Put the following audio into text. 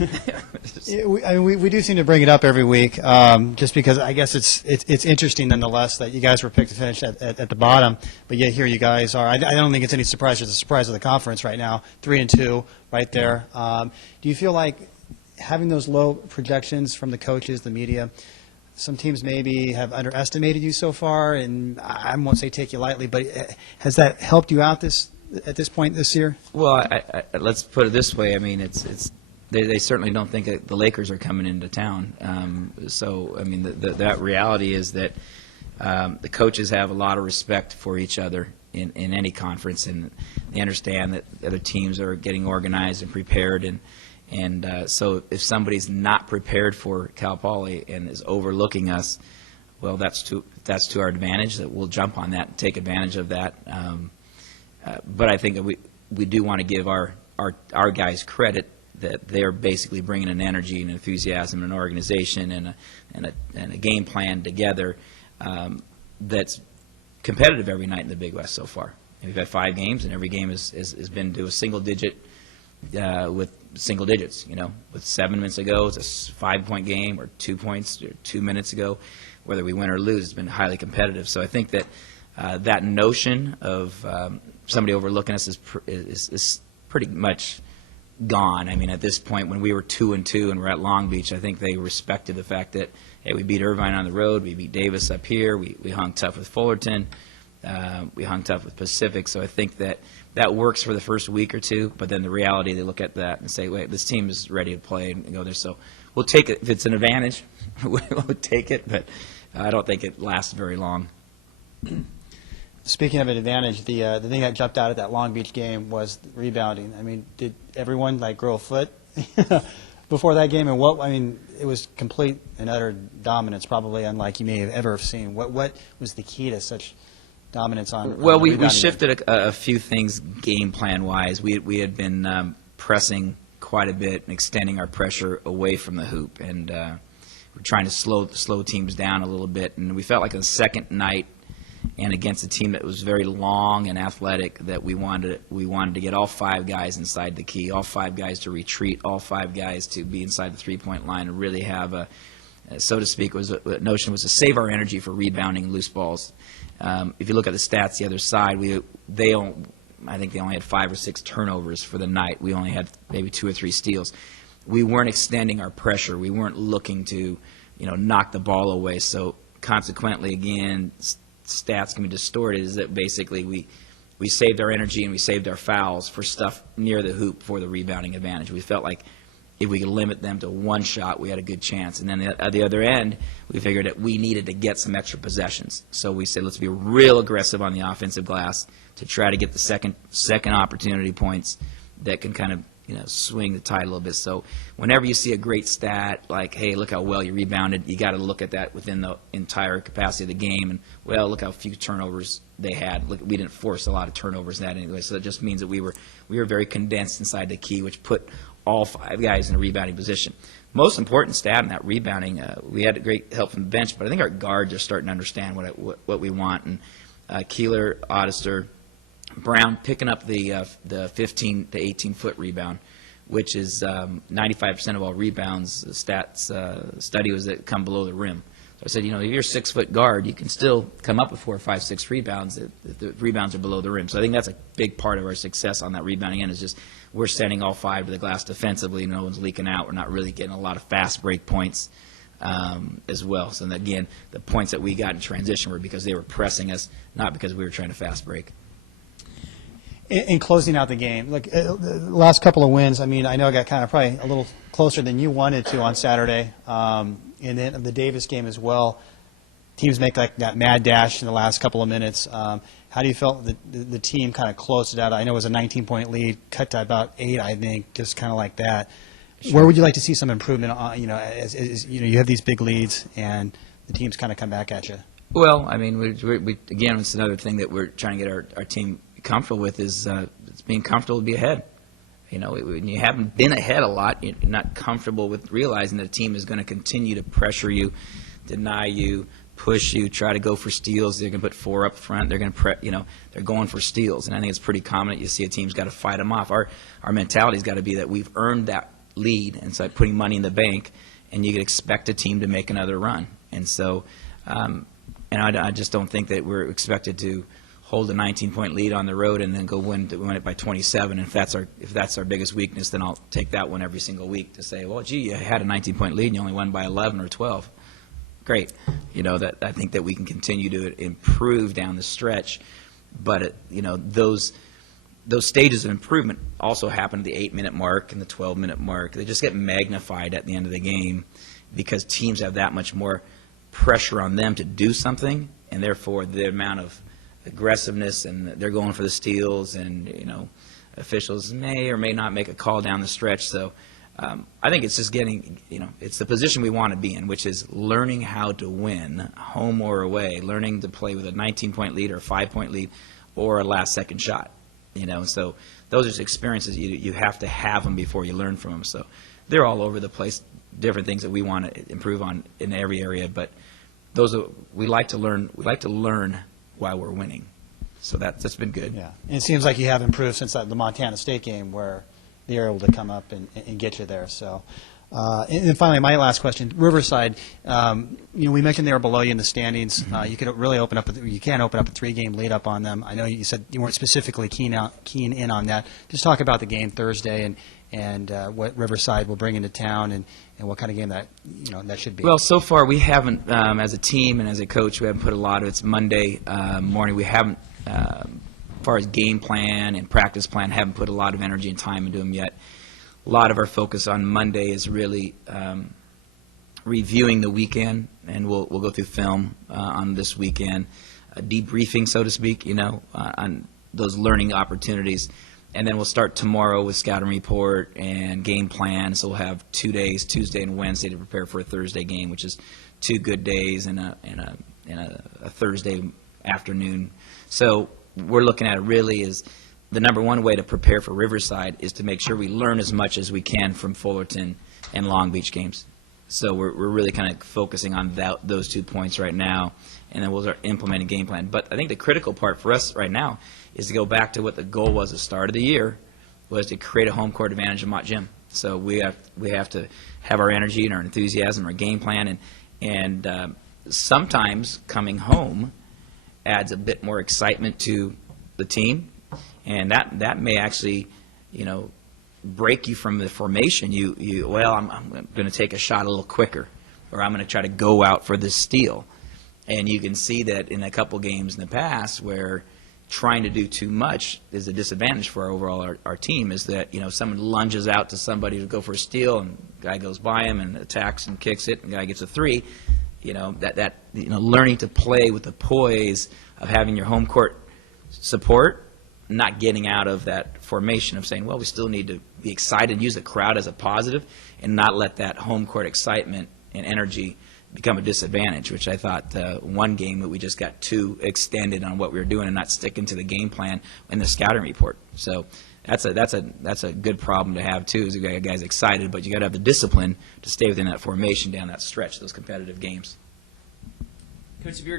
We do seem to bring it up every week, just because I guess it's interesting nonetheless that you guys were picked to finish at the bottom, but yet here you guys are. I don't think it's any surprise. It's a surprise of the conference right now, 3-2 right there. Do you feel like having those low projections from the coaches, the media, some teams maybe have underestimated you so far, and I won't say take you lightly, but has that helped you out at this point this year? Well, let's put it this way. I mean, they certainly don't think that the Lakers are coming into town. So, I mean, that reality is that the coaches have a lot of respect for each other in any conference, and they understand that other teams are getting organized and prepared. And so if somebody's not prepared for Cal Poly and is overlooking us, well, that's to our advantage. That we'll jump on that and take advantage of that. But I think that we do want to give our guys credit that they're basically bringing an energy and enthusiasm and an organization and a game plan together that's competitive every night in the Big West so far. We've had 5 games, and every game has been to a single digit with single digits. You know, with 7 minutes ago, it's a 5-point game, or 2 points, or 2 minutes ago. Whether we win or lose, it's been highly competitive. So I think that that notion of somebody overlooking us is pretty much gone. I mean, at this point, when we were 2-2 and we're at Long Beach, I think they respected the fact that, hey, we beat Irvine on the road, we beat Davis up here, we hung tough with Fullerton, we hung tough with Pacific. So I think that works for the first week or two, but then the reality, they look at that and say, wait, this team is ready to play and go there. So we'll take it. If it's an advantage, we'll take it, but I don't think it lasts very long. Speaking of an advantage, the thing that jumped out at that Long Beach game was rebounding. I mean, did everyone grow a foot before that game? And it was complete and utter dominance, probably unlike you may have ever seen. What was the key to such dominance on? Well, we shifted a few things game plan wise. We had been pressing quite a bit and extending our pressure away from the hoop, and we're trying to slow teams down a little bit. And we felt like the second night, and against a team that was very long and athletic, that we wanted to get all 5 guys inside the key, all 5 guys to retreat, all 5 guys to be inside the 3-point line, and really have a, so to speak, the notion was to save our energy for rebounding loose balls. If you look at the stats, the other side, I think they only had 5 or 6 turnovers for the night. We only had maybe 2 or 3 steals. We weren't extending our pressure. We weren't looking to, knock the ball away. So consequently, again, stats can be distorted. Is that basically we saved our energy and we saved our fouls for stuff near the hoop for the rebounding advantage. We felt like if we could limit them to 1 shot, we had a good chance. And then at the other end, we figured that we needed to get some extra possessions. So we said, let's be real aggressive on the offensive glass to try to get the second opportunity points that can kind of swing the tide a little bit. So whenever you see a great stat like, hey, look how well you rebounded, you got to look at that within the entire capacity of the game. And, well, look how few turnovers they had. Look, we didn't force a lot of turnovers in that anyway. So that just means that we were very condensed inside the key, which put all 5 guys in a rebounding position. Most important stat in that rebounding, we had great help from the bench, but I think our guards are starting to understand what we want. And Keeler, Oddister, Brown picking up the 15 to 18-foot rebound, which is 95% of all rebounds. The stats study was that come below the rim. So I said, if you're a 6-foot guard, you can still come up with 4 or 5, 6 rebounds if the rebounds are below the rim. So I think that's a big part of our success on that rebounding end is just we're sending all 5 to the glass defensively. No one's leaking out. We're not really getting a lot of fast break points as well. So again, the points that we got in transition were because they were pressing us, not because we were trying to fast break. In closing out the game, the last couple of wins, I know it got kind of probably a little closer than you wanted to on Saturday. And then the Davis game as well, teams make that mad dash in the last couple of minutes. How do you feel the team kind of closed it out? I know it was a 19-point lead, cut to about 8, I think, just kind of like that. Sure. Where would you like to see some improvement as you have these big leads and the teams kind of come back at you? Well, we again, it's another thing that we're trying to get our team comfortable with is it's being comfortable to be ahead. When you haven't been ahead a lot, you're not comfortable with realizing that a team is going to continue to pressure you, deny you, push you, try to go for steals. They're going to put 4 up front. They're going to they're going for steals, and I think it's pretty common that you see a team's got to fight them off. Our mentality's got to be that we've earned that lead, and so putting money in the bank, and you could expect a team to make another run. And so, and I just don't think that we're expected to hold a 19-point lead on the road and then go win it by 27. And if that's our biggest weakness, then I'll take that one every single week to say, well, gee, you had a 19-point lead and you only won by 11 or 12. Great. That I think that we can continue to improve down the stretch, but those stages of improvement also happen at the 8-minute mark and the 12-minute mark. They just get magnified at the end of the game because teams have that much more pressure on them to do something, and therefore the amount of aggressiveness, and they're going for the steals, and officials may or may not make a call down the stretch. So I think it's just getting, it's the position we want to be in, which is learning how to win, home or away, learning to play with a 19-point lead or a 5-point lead or a last-second shot. So those are just experiences you have to have them before you learn from them. So they're all over the place, different things that we want to improve on in every area. But we like to learn. We like to learn while we're winning. So that's been good. Yeah, and it seems like you have improved since the Montana State game where they're able to come up and get you there. So, and then finally, my last question: Riverside. We mentioned they were below you in the standings. You could really open up. You can open up a 3-game lead up on them. I know you said you weren't specifically keen in on that. Just talk about the game Thursday and what Riverside will bring into town and what kind of game that should be. Well, so far we haven't, as a team and as a coach, we haven't put a lot of. It's Monday morning. We haven't. As far as game plan and practice plan, haven't put a lot of energy and time into them yet. A lot of our focus on Monday is really reviewing the weekend, and we'll go through film on this weekend, debriefing, so to speak, on those learning opportunities. And then we'll start tomorrow with scouting report and game plan. So we'll have 2 days, Tuesday and Wednesday, to prepare for a Thursday game, which is 2 good days and a Thursday afternoon. So we're looking at it really is the number one way to prepare for Riverside is to make sure we learn as much as we can from Fullerton and Long Beach games. So we're really kind of focusing on those 2 points right now, and then we'll start implementing game plan. But I think the critical part for us right now is to go back to what the goal was at the start of the year, was to create a home court advantage in Mott Gym. So we have to have our energy and our enthusiasm, our game plan, and sometimes coming home adds a bit more excitement to the team, and that may actually, break you from the formation. I'm going to take a shot a little quicker, or I'm going to try to go out for this steal. And you can see that in a couple games in the past where trying to do too much is a disadvantage for our team, is that, someone lunges out to somebody to go for a steal, and the guy goes by him and attacks and kicks it, and the guy gets a 3. Learning to play with the poise of having your home court support, not getting out of that formation of saying, well, we still need to be excited, use the crowd as a positive, and not let that home court excitement and energy become a disadvantage, which I thought one game that we just got too extended on what we were doing and not sticking to the game plan in the scouting report. So that's a good problem to have too, is you got guys excited, but you got to have the discipline to stay within that formation down that stretch, those competitive games. Coach, if you were to